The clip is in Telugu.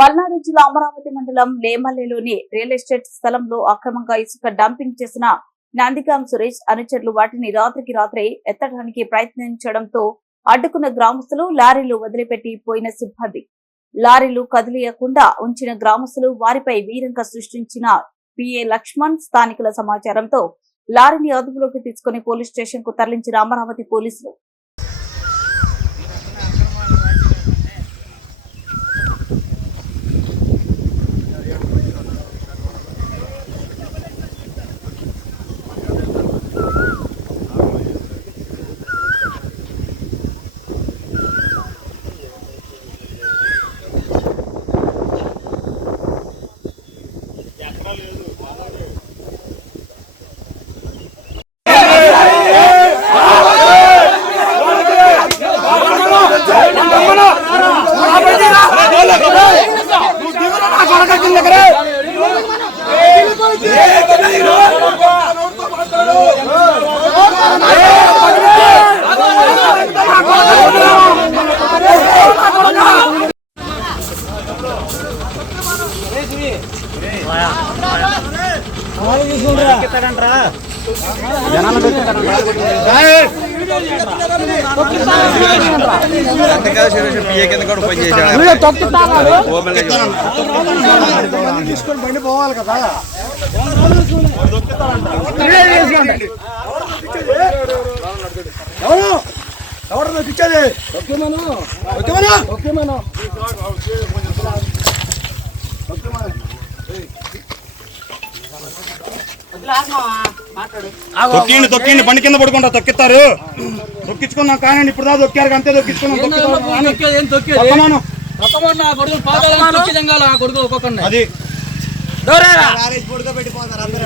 పల్నాడు జిల్లా అమరావతి మండలం లేమల్లెలోని రియల్ ఎస్టేట్ స్థలంలో అక్రమంగా ఇసుక డంపింగ్ చేసిన నందిగాం సురేష్ అనుచరులు వాటిని రాత్రికి రాత్రే ఎత్తడానికి ప్రయత్నించడంతో అడ్డుకున్న గ్రామస్తులు లారీలు వదిలిపెట్టి పోయిన సిబ్బంది లారీలు కదిలియకుండా ఉంచిన గ్రామస్తులు వారిపై వీరంగా సృష్టించిన పిఏ లక్ష్మణ్ స్థానికుల సమాచారంతో లారీని అదుపులోకి తీసుకుని పోలీస్ స్టేషన్ కు తరలించిన అమరావతి పోలీసులు Hey, Jimmy. తీసుకొని బండి పోవాలి కదా ఎవరు ఎవరు తెచ్చేది ఓకేమను ఓకేమను తొక్కిండి తొక్కిండి బండి కింద పడుకుంటా తొక్కిస్తారు తొక్కించుకున్నాం కానీ ఇప్పుడు దాకా తొక్కారు అంతే తొక్కించుకున్నాం అది